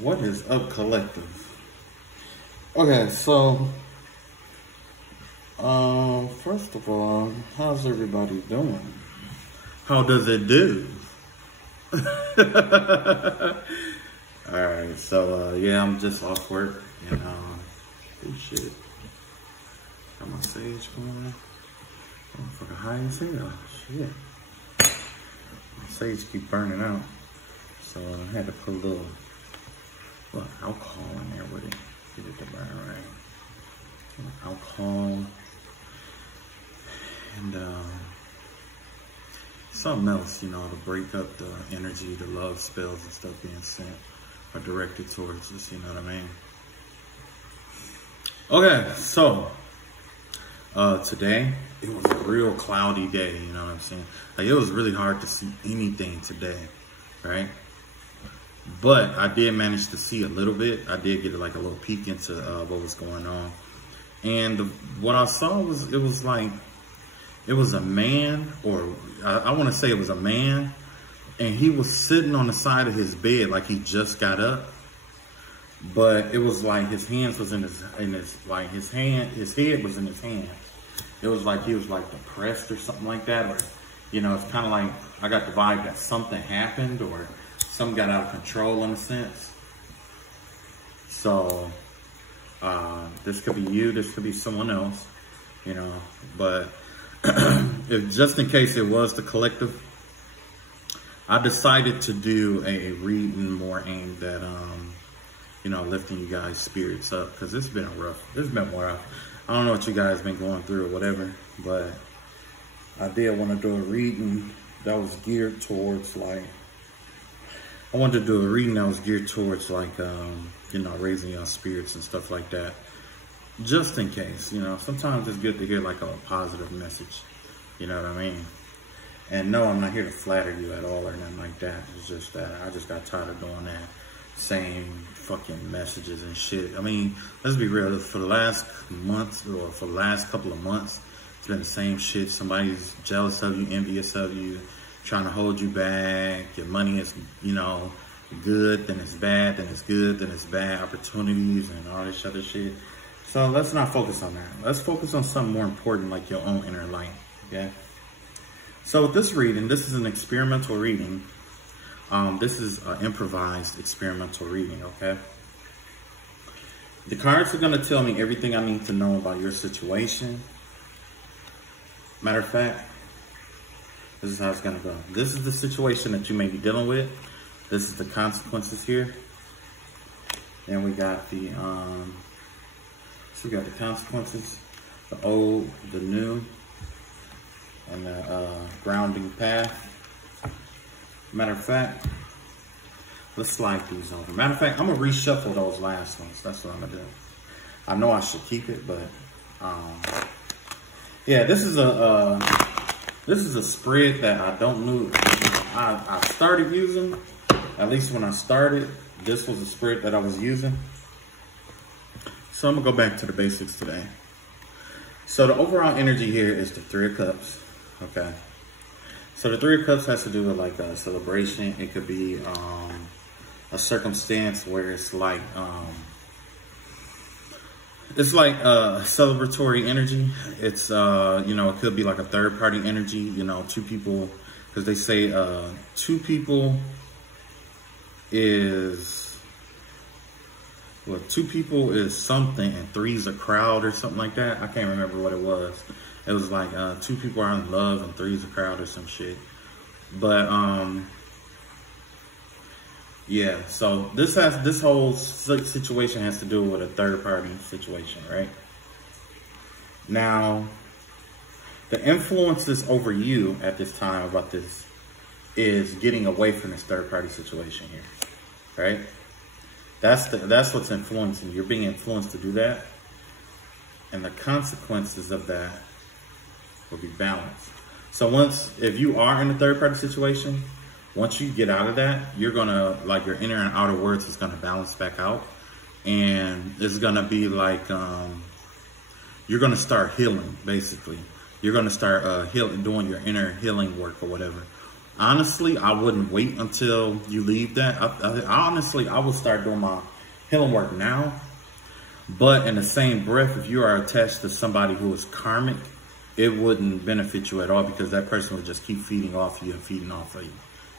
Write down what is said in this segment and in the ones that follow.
What is up, collective? Okay, so first of all, how's everybody doing? How does it do? Alright, so yeah, I'm just off work and oh shit. Got my sage going. I'm fucking high as hell. Shit. My sage keep burning out. So I had to put a little alcohol in there with it. Get it to burn right. Alcohol and something else, you know, to break up the energy, the love spells and stuff being sent or directed towards us, you know what I mean? Okay, so today it was a real cloudy day, you know what I'm saying? Like, it was really hard to see anything today, right? But I did manage to see a little bit. I did get like a little peek into what was going on. And what I saw was, it was a man, or I want to say it was a man, and he was sitting on the side of his bed like he just got up. But it was like his hands was in his like his head was in his hand. It was like he was like depressed or something like that, or you know, it's kind of like I got the vibe that something happened or something got out of control in a sense. So this could be you, this could be someone else, you know. But if just in case it was the collective, I decided to do a reading more aimed at you know, lifting you guys' spirits up, because it's been rough. I don't know what you guys been going through or whatever, but I did want to do a reading that was geared towards like, I wanted to do a reading that was geared towards like, you know, raising your spirits and stuff like that. Just in case, you know, sometimes it's good to hear like a positive message, you know what I mean? And no, I'm not here to flatter you at all or nothing like that. It's just that I just got tired of doing that same fucking messages and shit. I mean, let's be real, for the last month or for the last couple of months, it's been the same shit. Somebody's jealous of you, envious of you, trying to hold you back. Your money is, you know, good, then it's bad, then it's good, then it's bad. Opportunities and all this other shit. So let's not focus on that. Let's focus on something more important, like your own inner light, okay? So with this reading, this is an experimental reading. This is an improvised experimental reading, okay? The cards are going to tell me everything I need to know about your situation. Matter of fact, this is how it's going to go. This is the situation that you may be dealing with. This is the consequences here. Then we got the, so we got the consequences, the old, the new, and the grounding path. Matter of fact, let's slide these over. Matter of fact, I'm gonna reshuffle those last ones. That's what I'm gonna do. I know I should keep it, but yeah, this is a spread that I don't know. I started using, at least when I started, this was a spread that I was using. So I'm gonna go back to the basics today. So the overall energy here is the Three of Cups, okay? So the Three of Cups has to do with like a celebration. It could be a circumstance where it's like celebratory energy. It's you know, it could be like a third party energy. You know, two people, because they say two people is something and three's a crowd or something like that. I can't remember what it was. It was like two people are in love and three's a crowd or some shit. But yeah, so this whole situation has to do with a third party situation, right? Now, the influences over you at this time about this is getting away from this third party situation here, right? That's what's influencing. You're being influenced to do that, and the consequences of that will be balanced. So if you are in a third party situation, once you get out of that, you're gonna, like, your inner and outer words is gonna balance back out. And it's gonna be like, you're gonna start healing, basically. You're gonna start doing your inner healing work or whatever. honestly, I wouldn't wait until you leave that. Honestly, I would start doing my healing work now. But in the same breath, if you are attached to somebody who is karmic, it wouldn't benefit you at all, because that person would just keep feeding off you and feeding off of you.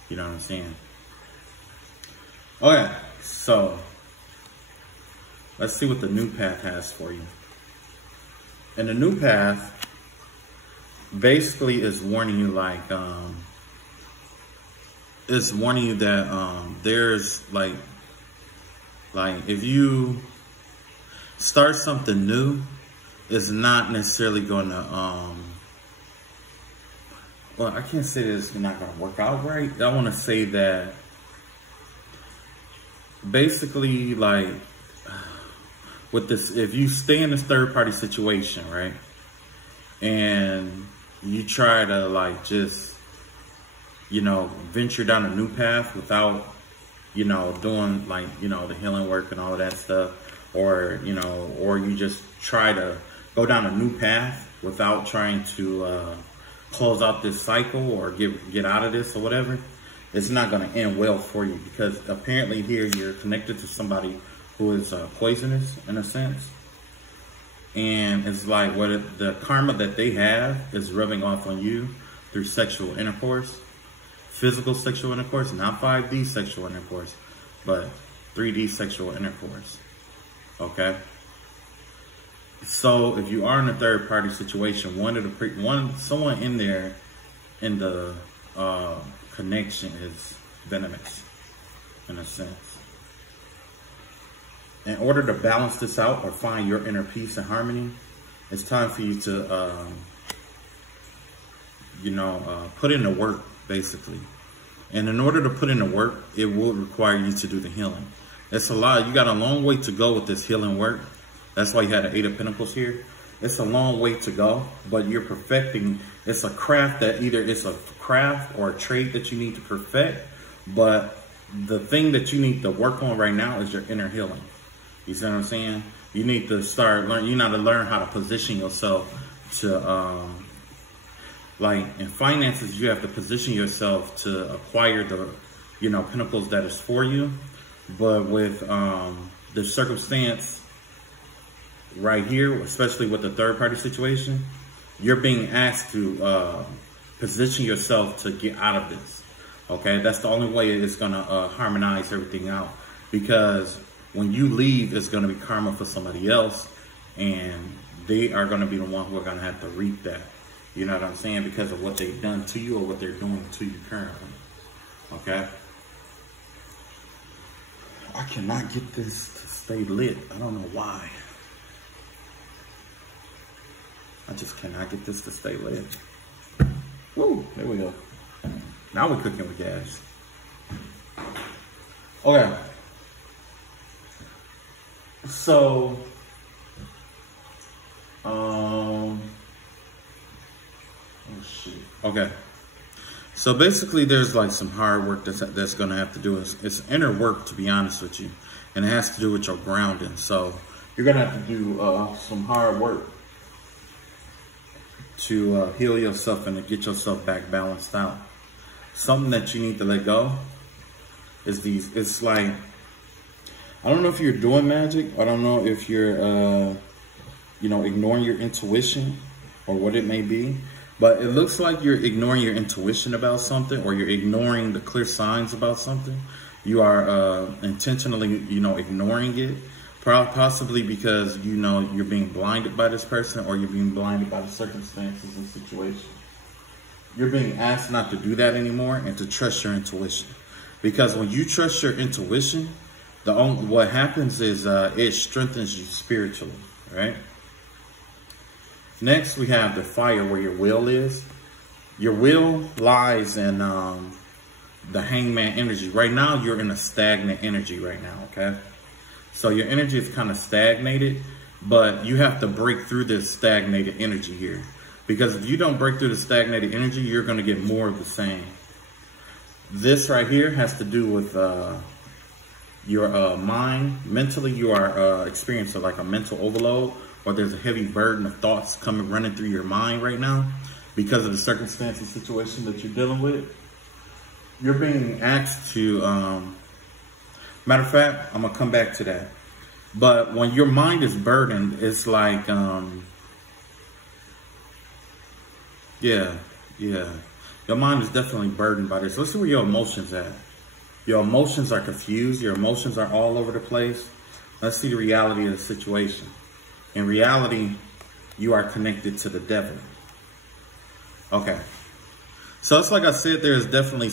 You know what I'm saying? Okay, so let's see what the new path has for you. And the new path basically is warning you, like, it's warning you that there's like if you start something new, it's not necessarily gonna well, I can't say that it's not gonna work out right. I want to say that basically, like, with this, if you stay in this third party situation, right, and you try to, like, just, you know, venture down a new path without, you know, doing, like, you know, the healing work and all of that stuff, or, you know, or you just try to go down a new path without trying to close out this cycle or get out of this or whatever, it's not going to end well for you, because apparently here you're connected to somebody who is poisonous in a sense. And it's like the karma that they have is rubbing off on you through sexual intercourse, physical sexual intercourse, not 5D sexual intercourse, but 3D sexual intercourse. Okay. So if you are in a third party situation, someone in there in the connection is venomous in a sense. In order to balance this out or find your inner peace and harmony, it's time for you to, put in the work, basically. And in order to put in the work, it will require you to do the healing. It's a lot. You got a long way to go with this healing work. That's why you had the 8 of Pentacles here. It's a long way to go, but you're perfecting. It's a craft that either it's a craft or a trait that you need to perfect. But the thing that you need to work on right now is your inner healing. You see what I'm saying? You need to start learn. You need to learn how to position yourself to, like in finances, you have to position yourself to acquire the, pentacles that is for you. But with the circumstance right here, especially with the third party situation, you're being asked to position yourself to get out of this. Okay, that's the only way it's gonna harmonize everything out, because when you leave, it's gonna be karma for somebody else, and they are gonna be the one who are gonna have to reap that. You know what I'm saying? Because of what they've done to you or what they're doing to you currently. Okay. I cannot get this to stay lit. I don't know why. I just cannot get this to stay lit. Woo, there we go. Now we're cooking with gas. Okay. So, oh shit. Okay. So basically there's like some hard work that's going to have to do. It's inner work, to be honest with you. And it has to do with your grounding. So you're going to have to do some hard work to heal yourself and to get yourself back balanced out. Something that you need to let go is it's like, I don't know if you're doing magic. I don't know if you're, ignoring your intuition or what it may be. But it looks like you're ignoring your intuition about something, or you're ignoring the clear signs about something. You are intentionally, ignoring it. Possibly because, you're being blinded by this person, or you're being blinded by the circumstances and situation. You're being asked not to do that anymore and to trust your intuition. Because when you trust your intuition, what happens is it strengthens you spiritually, right? Next, we have the fire, where your will is. Your will lies in the hangman energy. Right now, you're in a stagnant energy right now, okay? So your energy is kind of stagnated, but you have to break through this stagnated energy here. Because if you don't break through the stagnated energy, you're going to get more of the same. This right here has to do with your mind. Mentally, you are experiencing like a mental overload, or there's a heavy burden of thoughts running through your mind right now because of the circumstance and situation that you're dealing with. you're being asked to, matter of fact, I'm gonna come back to that. But when your mind is burdened, it's like, yeah. Your mind is definitely burdened by this. Let's see where your emotions at. Your emotions are confused. Your emotions are all over the place. Let's see the reality of the situation. In reality, you are connected to the devil. Okay. So it's like I said, there's definitely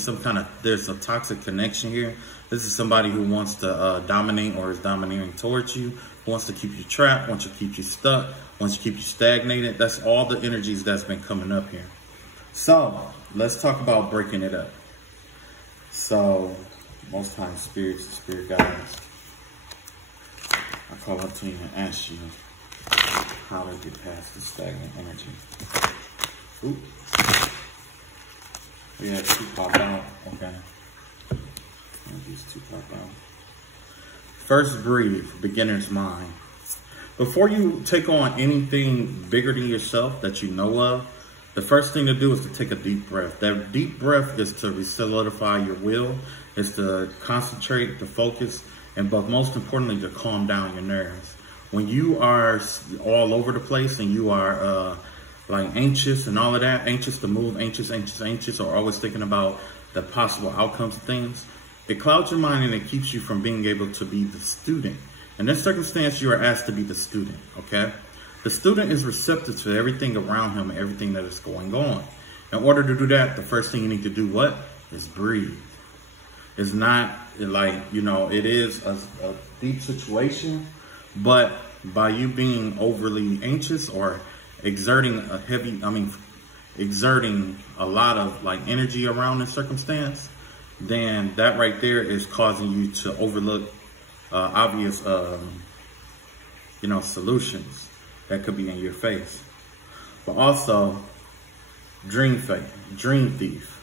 there's a toxic connection here. This is somebody who wants to dominate or is domineering towards you, who wants to keep you trapped, wants to keep you stuck, wants to keep you stagnated. That's all the energies that's been coming up here. So let's talk about breaking it up. So most times spirits, spirit guides, I call up to you and ask you how to get past the stagnant energy. Oop. We have 2 pop out. Okay. These 2 pop out. First, breathe. Beginner's mind. Before you take on anything bigger than yourself that you know of, the first thing to do is to take a deep breath. That deep breath is to solidify your will, is to concentrate, to focus, but most importantly, to calm down your nerves. When you are all over the place and you are like anxious and all of that, anxious to move, anxious, or always thinking about the possible outcomes of things, it clouds your mind and it keeps you from being able to be the student. In this circumstance, you are asked to be the student, okay? The student is receptive to everything around him and everything that is going on. In order to do that, the first thing you need to do, what? Is breathe. It's not like, you know, it is a deep situation, but by you being overly anxious or exerting a lot of like energy around this circumstance, then that right there is causing you to overlook obvious, solutions that could be in your face. But also, dream thief.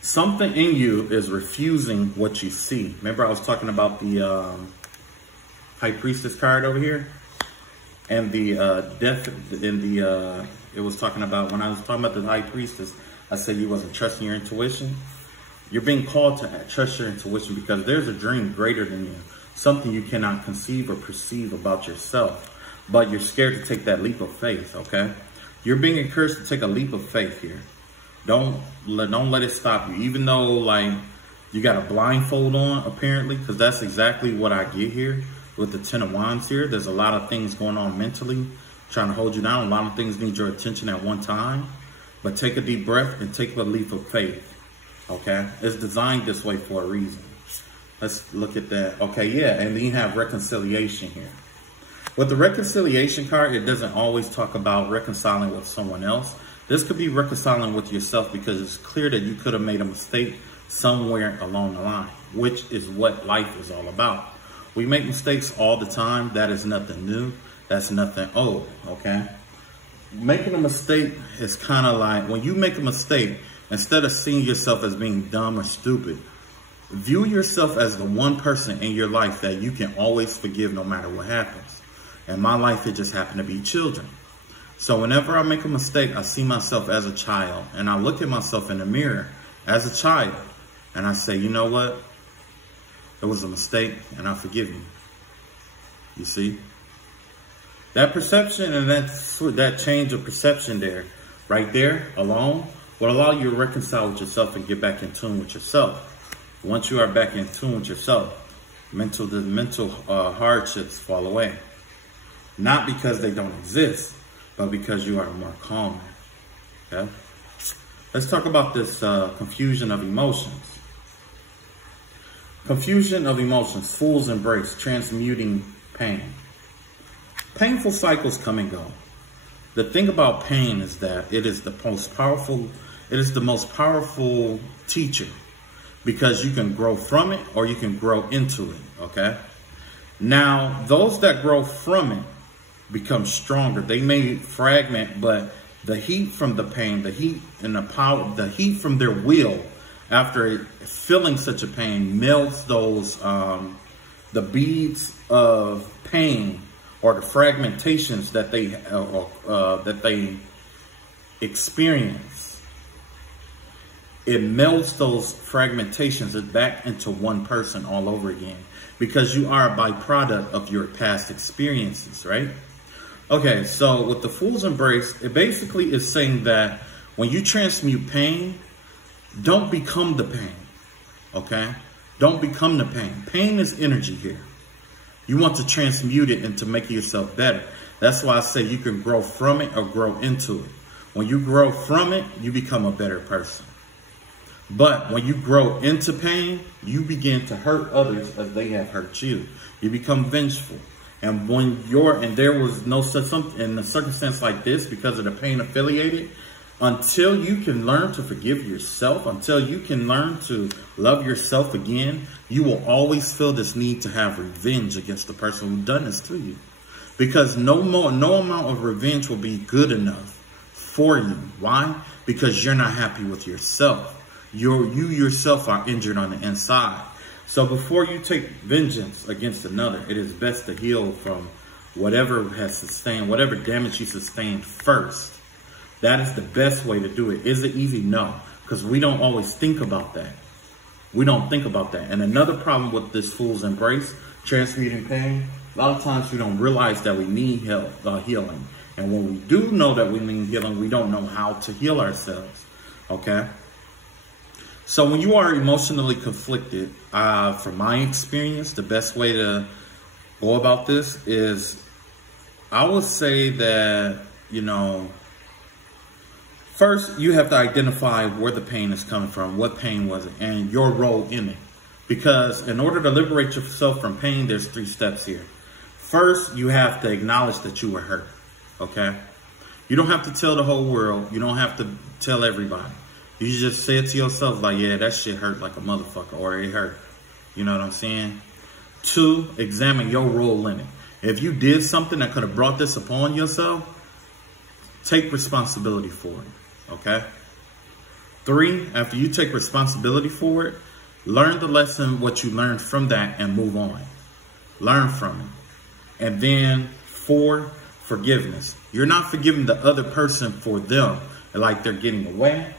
Something in you is refusing what you see. Remember I was talking about the High Priestess card over here? And the it was talking about, when I was talking about the High Priestess, I said you wasn't trusting your intuition. You're being called to trust your intuition because there's a dream greater than you. Something you cannot conceive or perceive about yourself, but you're scared to take that leap of faith, okay? You're being encouraged to take a leap of faith here. Don't let it stop you, even though like you got a blindfold on apparently, because that's exactly what I get here with the 10 of Wands here. There's a lot of things going on mentally, trying to hold you down. A lot of things need your attention at one time, but take a deep breath and take a leap of faith, okay? It's designed this way for a reason. Let's look at that. Okay, yeah, and then you have reconciliation here. With the reconciliation card, it doesn't always talk about reconciling with someone else. This could be reconciling with yourself because it's clear that you could have made a mistake somewhere along the line, which is what life is all about. We make mistakes all the time. That is nothing new. That's nothing old, okay? Making a mistake is kind of like, when you make a mistake, instead of seeing yourself as being dumb or stupid, view yourself as the one person in your life that you can always forgive no matter what happens. In my life, it just happened to be children. So whenever I make a mistake, I see myself as a child, and I look at myself in the mirror as a child, and I say, you know what? It was a mistake, and I forgive you. You see? That perception and that change of perception there, right there, alone, will allow you to reconcile with yourself and get back in tune with yourself. Once you are back in tune with yourself, the mental hardships fall away. Not because they don't exist, but because you are more calm. Okay? Let's talk about this confusion of emotions. Confusion of emotions, fool's embrace, transmuting pain. Painful cycles come and go. The thing about pain is that it is the most powerful teacher, because you can grow from it or you can grow into it, okay? Now, those that grow from it become stronger. They may fragment, but the heat from the pain, the heat and the power, the heat from their will after feeling such a pain melts those, the beads of pain or the fragmentations that they experience. it melds those fragmentations back into one person all over again, because you are a byproduct of your past experiences, right? Okay, so with the Fool's Embrace, it basically is saying that when you transmute pain, don't become the pain, okay? Don't become the pain. Pain is energy here. You want to transmute it into making yourself better. That's why I say you can grow from it or grow into it. When you grow from it, you become a better person. But when you grow into pain, you begin to hurt others as they have hurt you. You become vengeful. And there was no such something in a circumstance like this, because of the pain affiliated, until you can learn to forgive yourself, until you can learn to love yourself again, you will always feel this need to have revenge against the person who done this to you. Because no amount of revenge will be good enough for you. Why? Because you're not happy with yourself. You yourself are injured on the inside. So before you take vengeance against another, it is best to heal from whatever damage you sustained first. That is the best way to do it. Is it easy? No, because we don't always think about that. We don't think about that. And another problem with this Fool's Embrace, transmuting pain, a lot of times we don't realize that we need healing. And when we do know that we need healing, we don't know how to heal ourselves, okay? So when you are emotionally conflicted, from my experience, the best way to go about this is, I would say that, first you have to identify where the pain is coming from, what pain was it, and your role in it. Because in order to liberate yourself from pain, there's 3 steps here. First, you have to acknowledge that you were hurt, okay? You don't have to tell the whole world. You don't have to tell everybody. You just say it to yourself like, yeah, that shit hurt like a motherfucker, or it hurt. You know what I'm saying? 2, examine your role in it. If you did something that could have brought this upon yourself, take responsibility for it, okay? 3, after you take responsibility for it, learn the lesson, what you learned from that, and move on. Learn from it. And then 4, forgiveness. You're not forgiving the other person for them, like they're getting away,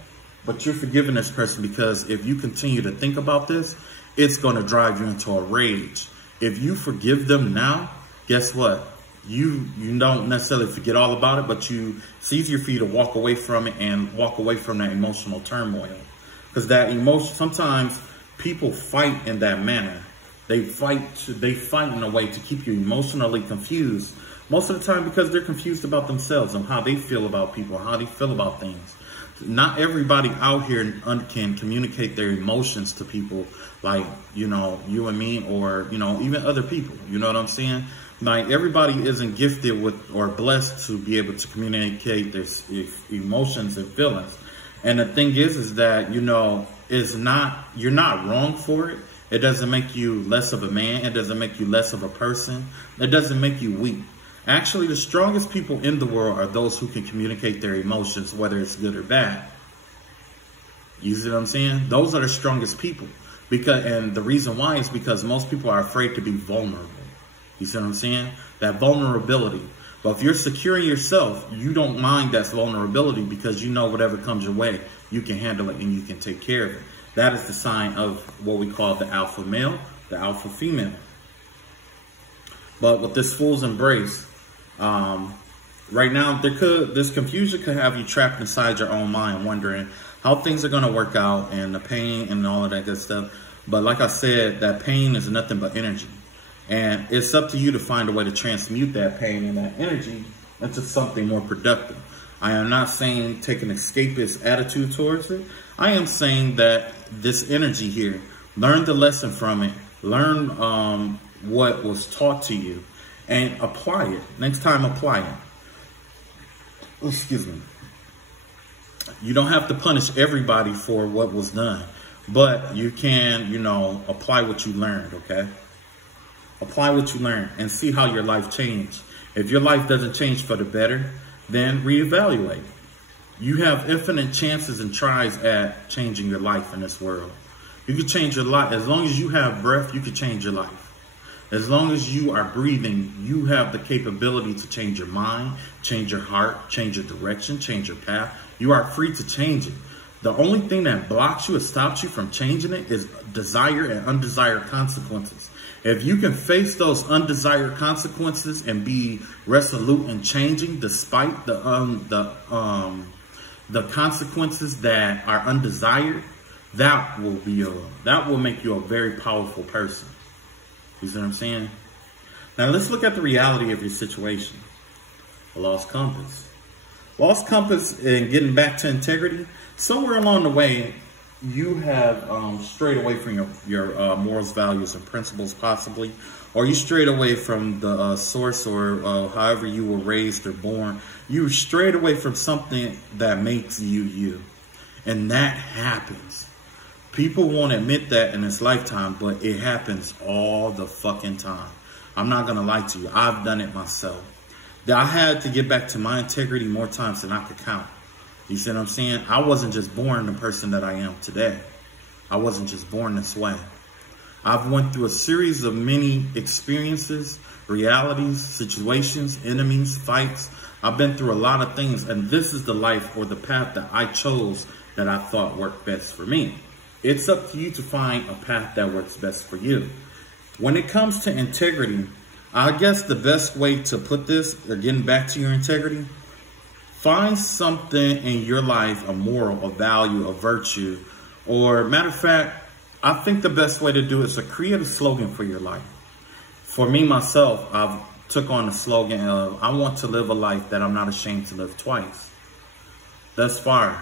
but you're forgiving this person because if you continue to think about this, it's going to drive you into a rage. If you forgive them now, guess what? You don't necessarily forget all about it, but it's easier for you to walk away from it and walk away from that emotional turmoil. Because that emotion, sometimes people fight in that manner. They fight in a way to keep you emotionally confused. Most of the time because they're confused about themselves and how they feel about people, how they feel about things. Not everybody out here can communicate their emotions to people like, you and me, or, even other people. You know what I'm saying? Like, everybody isn't gifted with or blessed to be able to communicate their emotions and feelings. And the thing is that, you're not wrong for it. It doesn't make you less of a man. It doesn't make you less of a person. It doesn't make you weak. Actually, the strongest people in the world are those who can communicate their emotions, whether it's good or bad. You see what I'm saying? Those are the strongest people. And the reason why is because most people are afraid to be vulnerable. You see what I'm saying? That vulnerability. But if you're secure in yourself, you don't mind that vulnerability because you know whatever comes your way, you can handle it and you can take care of it. That is the sign of what we call the alpha male, the alpha female. But with this Fool's Embrace, right now, this confusion could have you trapped inside your own mind, wondering how things are going to work out and the pain and all of that good stuff. But like I said, that pain is nothing but energy. And it's up to you to find a way to transmute that pain and that energy into something more productive. I am not saying take an escapist attitude towards it. I am saying that this energy here, learn the lesson from it, learn what was taught to you, and apply it. Next time, apply it. Excuse me. You don't have to punish everybody for what was done, but you can, apply what you learned, okay? Apply what you learned and see how your life changed. If your life doesn't change for the better, then reevaluate. You have infinite chances and tries at changing your life in this world. You can change your life. As long as you have breath, you can change your life. As long as you are breathing, you have the capability to change your mind, change your heart, change your direction, change your path. You are free to change it. The only thing that blocks you or stops you from changing it is desire and undesired consequences. If you can face those undesired consequences and be resolute in changing despite the consequences that are undesired, that will make you a very powerful person. You see what I'm saying? Now let's look at the reality of your situation. A lost compass. Lost compass and getting back to integrity. Somewhere along the way, you have strayed away from your morals, values, and principles, possibly, or you strayed away from the source, or however you were raised or born. You strayed away from something that makes you you, and that happens. People won't admit that in this lifetime, but it happens all the fucking time. I'm not gonna lie to you. I've done it myself. I had to get back to my integrity more times than I could count. You see what I'm saying? I wasn't just born the person that I am today. I wasn't just born this way. I've went through a series of many experiences, realities, situations, enemies, fights. I've been through a lot of things, and this is the life or the path that I chose that I thought worked best for me. It's up to you to find a path that works best for you. When it comes to integrity, I guess the best way to put this, or getting back to your integrity, find something in your life, a moral, a value, a virtue, or matter of fact, I think the best way to do it is to create a slogan for your life. For me, myself, I've took on the slogan of, I want to live a life that I'm not ashamed to live twice. That's fire.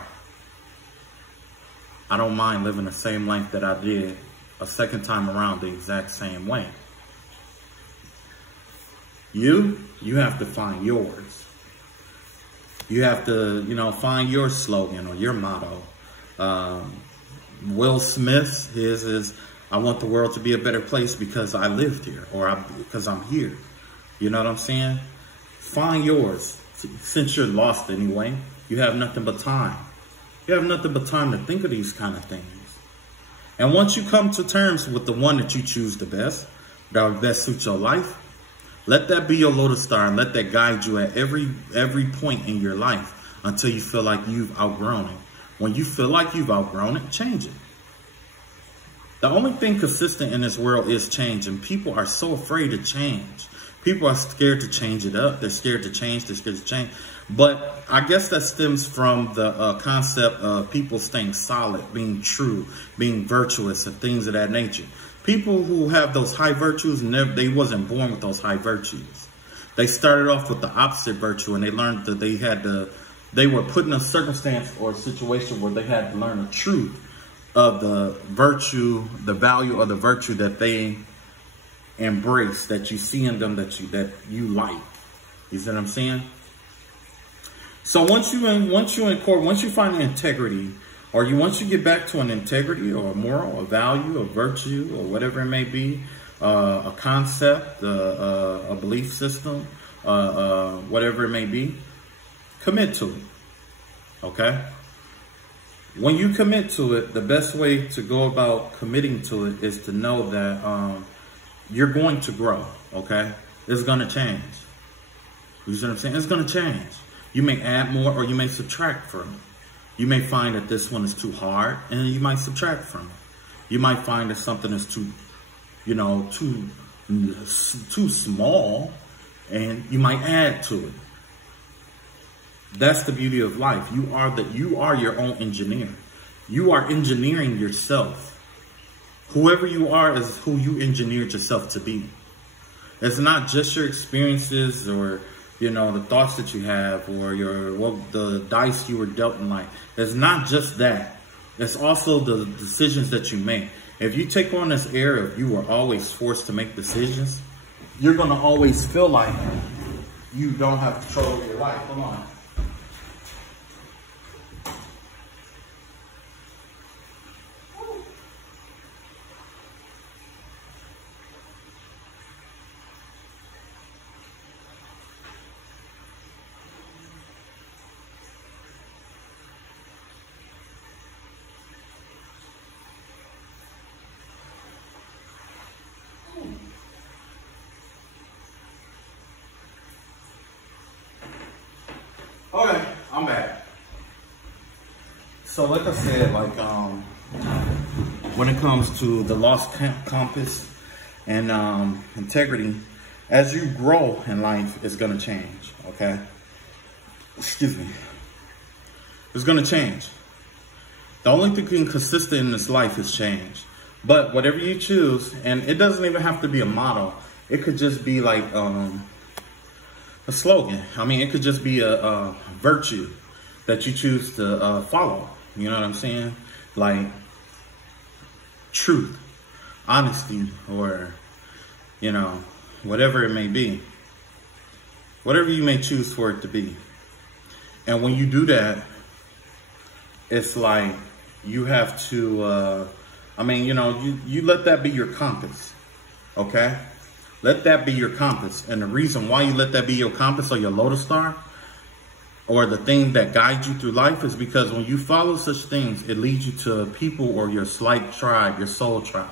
I don't mind living the same life that I did a second time around the exact same way. You have to find yours. You have to, find your slogan or your motto. Will Smith's, his is, I want the world to be a better place because I lived here, or because I'm here. You know what I'm saying? Find yours. Since you're lost anyway, you have nothing but time. You have nothing but time to think of these kind of things. And once you come to terms with the one that you choose the best, that best suits your life, let that be your Lotus Star, and let that guide you at every point in your life until you feel like you've outgrown it. When you feel like you've outgrown it, change it. The only thing consistent in this world is change, and people are so afraid to change. People are scared to change it up. They're scared to change. They're scared to change. But I guess that stems from the concept of people staying solid, being true, being virtuous, and things of that nature. People who have those high virtues, they wasn't born with those high virtues. They started off with the opposite virtue, and they learned that they were put in a circumstance or a situation where they had to learn the truth of the virtue, the value of the virtue that they embrace, that you see in them, that you like. You see what I'm saying? So once you find integrity, or once you get back to an integrity or a moral, a value, a virtue, or whatever it may be, a concept, a belief system, whatever it may be, commit to it. Okay? When you commit to it, the best way to go about committing to it is to know that you're going to grow. Okay? It's going to change. You see what I'm saying? It's going to change. You may add more or you may subtract from it. You may find that this one is too hard, and you might subtract from it. You might find that something is too small, and you might add to it. That's the beauty of life. You are your own engineer. You are engineering yourself. Whoever you are is who you engineered yourself to be. It's not just your experiences or the thoughts that you have, or the dice you were dealt in life. It's not just that. It's also the decisions that you make. If you take on this air of you are always forced to make decisions, you're going to always feel like you don't have control over your life. Come on. Okay, I'm back. So like I said, like when it comes to the lost compass and integrity, as you grow in life, it's gonna change. Okay, excuse me, it's gonna change. The only thing consistent in this life is change. But whatever you choose, and it doesn't even have to be a motto. It could just be like a slogan. I mean, it could just be a virtue that you choose to follow. You know what I'm saying? Like truth, honesty, or, you know, whatever it may be. Whatever you may choose for it to be. And when you do that, it's like you have to, I mean, you know, you let that be your compass, okay? Let that be your compass. And the reason why you let that be your compass or your Lotus Star or the thing that guides you through life is because when you follow such things, it leads you to people or your slight tribe, your soul tribe.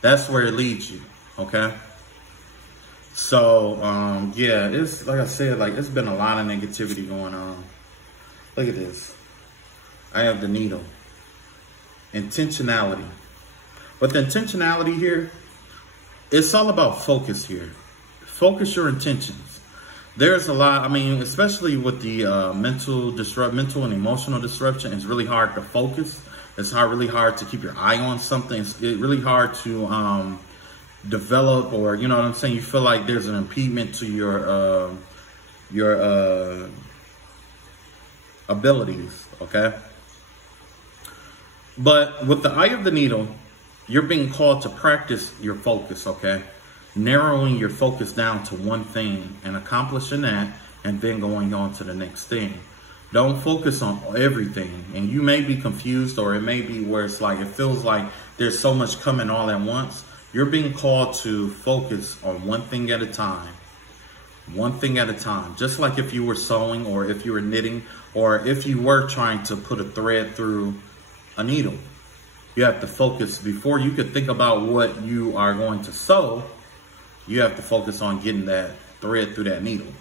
That's where it leads you, okay? So, yeah, it's like I said, like it's been a lot of negativity going on. Look at this. I have the needle. Intentionality. But the intentionality here, it's all about focus here. Focus your intentions. There's a lot, I mean, especially with the mental and emotional disruption, it's really hard to focus. It's really hard to keep your eye on something. It's really hard to develop, or, you know what I'm saying? You feel like there's an impediment to your abilities, okay? But with the eye of the needle, you're being called to practice your focus, okay? Narrowing your focus down to one thing and accomplishing that, and then going on to the next thing. Don't focus on everything. And you may be confused, or it may be where it's like, it feels like there's so much coming all at once. You're being called to focus on one thing at a time. One thing at a time. Just like if you were sewing, or if you were knitting, or if you were trying to put a thread through a needle. You have to focus before you could think about what you are going to sew. You have to focus on getting that thread through that needle.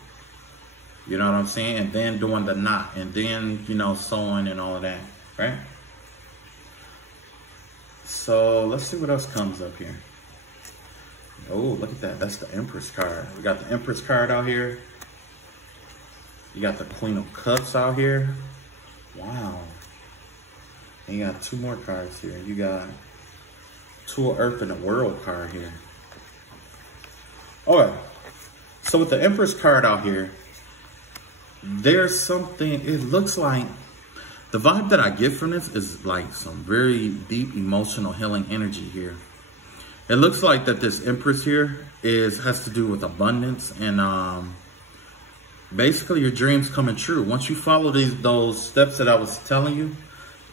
You know what I'm saying? And then doing the knot, and then, you know, sewing and all of that, right? So let's see what else comes up here. Oh, look at that. That's the Empress card. We got the Empress card out here. You got the Queen of Cups out here. Wow. And you got two more cards here. You got Two of Earth and a World card here. All right. So with the Empress card out here, there's something, it looks like, the vibe that I get from this is like some very deep emotional healing energy here. It looks like that this Empress here has to do with abundance and basically your dreams coming true. Once you follow those steps that I was telling you,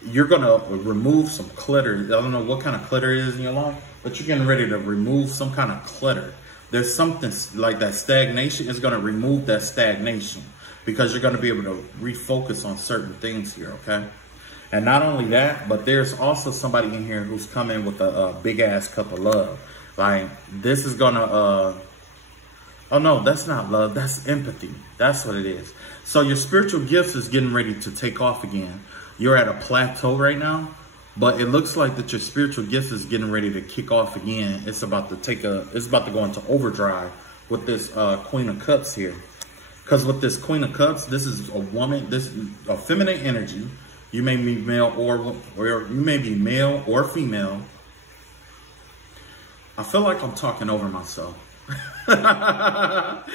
you're gonna remove some clutter. I don't know what kind of clutter it is in your life, but you're getting ready to remove some kind of clutter. There's something like that stagnation is gonna remove that stagnation, because you're gonna be able to refocus on certain things here, okay? And not only that, but there's also somebody in here who's coming with a big ass cup of love. Like, this is gonna, oh no, that's not love, that's empathy. That's what it is. So your spiritual gifts is getting ready to take off again. You're at a plateau right now, but it looks like that your spiritual gifts is getting ready to kick off again. It's about to go into overdrive with this Queen of Cups here. Because with this Queen of Cups, this is a woman, this is a feminine energy. You may be male or you may be male or female. I feel like I'm talking over myself. But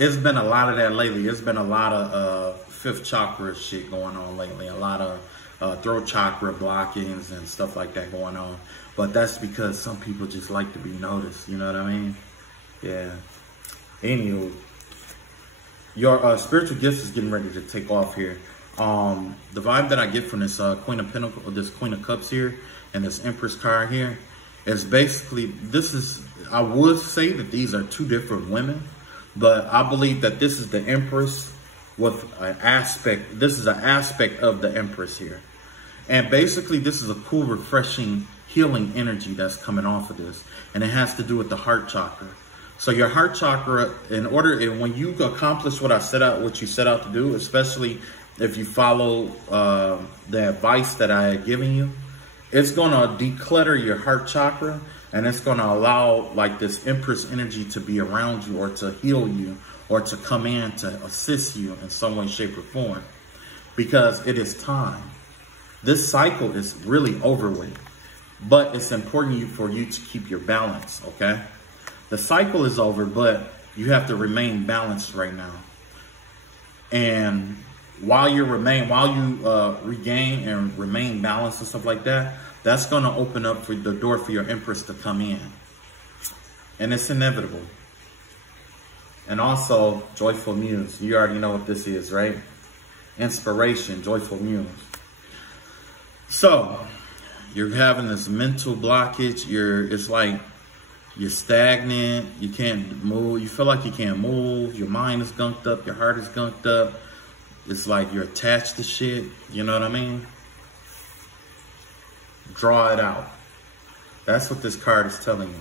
it's been a lot of that lately. It's been a lot of fifth chakra shit going on lately. A lot of throat chakra blockings and stuff like that going on. But that's because some people just like to be noticed. You know what I mean? Yeah. Anywho, your spiritual gifts is getting ready to take off here. The vibe that I get from this Queen of Pentacles, this Queen of Cups here, and this Empress card here, is basically, I would say that these are two different women, but I believe that this is the Empress with an aspect. This is an aspect of the Empress here, and basically this is a cool, refreshing, healing energy that's coming off of this, and it has to do with the heart chakra. So your heart chakra, when you accomplish what you set out to do, especially if you follow the advice that I had given you, it's going to declutter your heart chakra, and it's going to allow like this Empress energy to be around you, or to heal you, or to come in to assist you in some way, shape, or form, because it is time. This cycle is really over with, but it's important for you to keep your balance, okay? The cycle is over, but you have to remain balanced right now. And while you regain and remain balanced and stuff like that, that's going to open up for the door for your Empress to come in. And it's inevitable. And also, Joyful Muse. You already know what this is, right? Inspiration, Joyful Muse. So, you're having this mental blockage. It's like you're stagnant. You can't move. You feel like you can't move. Your mind is gunked up. Your heart is gunked up. It's like you're attached to shit. You know what I mean? Draw it out. That's what this card is telling you.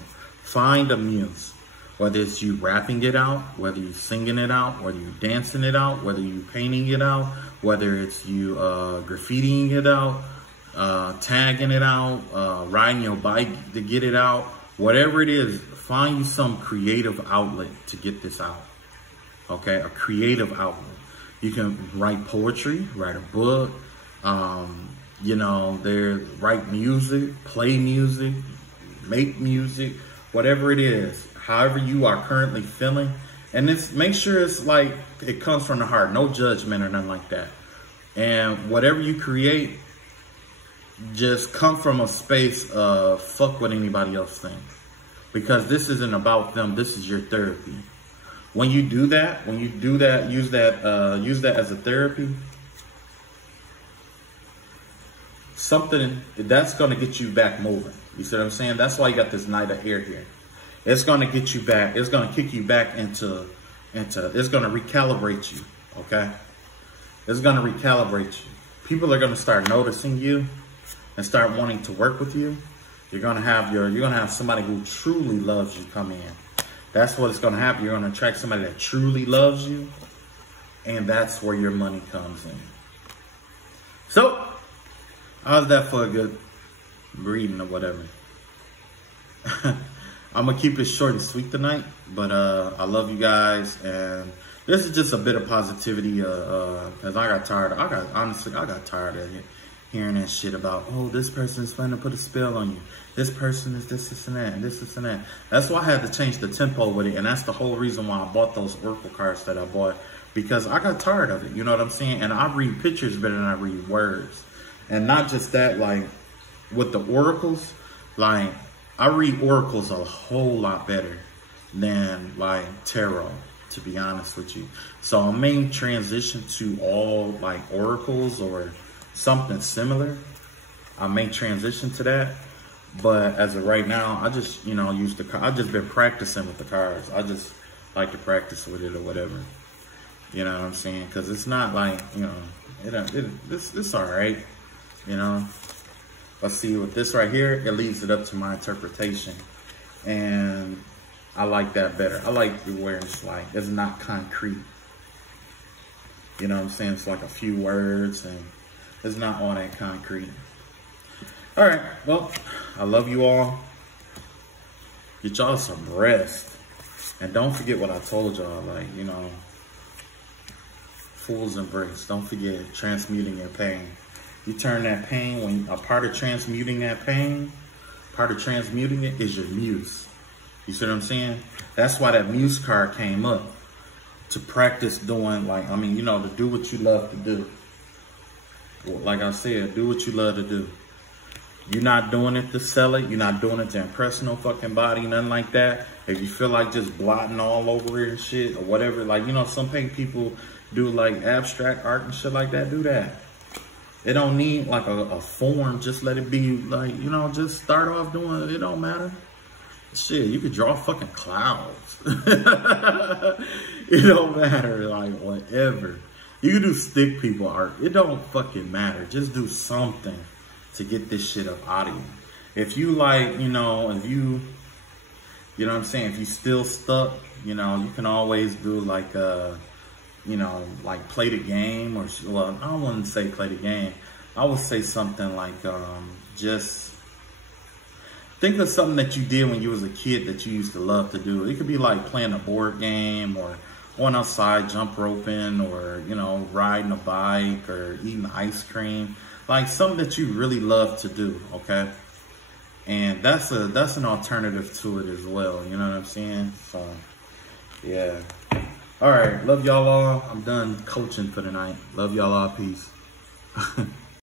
Find a muse. Whether it's you rapping it out, whether you singing it out, whether you dancing it out, whether you painting it out, whether it's you graffitiing it out, tagging it out, riding your bike to get it out, whatever it is, find you some creative outlet to get this out. Okay, a creative outlet. You can write poetry, write a book, you know, write music, play music, make music, whatever it is, however you are currently feeling. And make sure it's like it comes from the heart, no judgment or nothing like that. And whatever you create, just come from a space of fuck what anybody else thinks. Because this isn't about them, this is your therapy. When you do that, use that as a therapy, something that's going to get you back moving. You see what I'm saying? That's why you got this Knight of Air here. It's going to get you back. It's going to kick you back into it's going to recalibrate you. Okay. It's going to recalibrate you. People are going to start noticing you and start wanting to work with you. You're going to have somebody who truly loves you come in. That's what it's going to happen. You're going to attract somebody that truly loves you. And that's where your money comes in. So, how's that for a good reading or whatever? I'm going to keep it short and sweet tonight. But I love you guys. And this is just a bit of positivity. Because I got tired. Honestly, I got tired of it. Hearing that shit about, oh, this person is trying to put a spell on you. This person is this, and that, and this, and that. That's why I had to change the tempo with it. And that's the whole reason why I bought those Oracle cards that I bought. Because I got tired of it. You know what I'm saying? And I read pictures better than I read words. And not just that, like, with the oracles, like, I read oracles a whole lot better than, like, tarot, to be honest with you. So I may transition to all, like, oracles or something similar. I may transition to that, but as of right now, I just, you know, I've just been practicing with the cards. I just like to practice with it or whatever. You know what I'm saying? Because it's not like, you know, it's all right. You know, let's see with this right here, it leaves it up to my interpretation, and I like that better. I like where it's like it's not concrete. You know what I'm saying? It's like a few words and it's not all that concrete. All right, well, I love you all. Get y'all some rest. And don't forget what I told y'all, like, you know, fool's embrace. Don't forget transmuting your pain. You turn that pain, when a part of transmuting that pain, part of transmuting it is your muse. You see what I'm saying? That's why that muse card came up. To practice doing, like, I mean, you know, to do what you love to do. Like I said, do what you love to do. You're not doing it to sell it. You're not doing it to impress no fucking body, nothing like that. If you feel like just blotting all over it and shit or whatever, like, you know, some people do like abstract art and shit like that, do that. It don't need like a form. Just let it be like, you know, just start off doing it. It don't matter. Shit, you could draw fucking clouds. It don't matter, like, whatever. You can do stick people art. It don't fucking matter. Just do something to get this shit up out of you. If you like, you know, if you know what I'm saying, if you still stuck, you know, you can always do like you know, like play the game, or, well, I don't want to say play the game. I would say something like, just think of something that you did when you was a kid that you used to love to do. It could be like playing a board game, or going outside, jump roping, or, you know, riding a bike, or eating ice cream. Like something that you really love to do, okay? And that's an alternative to it as well, you know what I'm saying? So, yeah. All right, love y'all all. I'm done coaching for the night. Love y'all all, peace.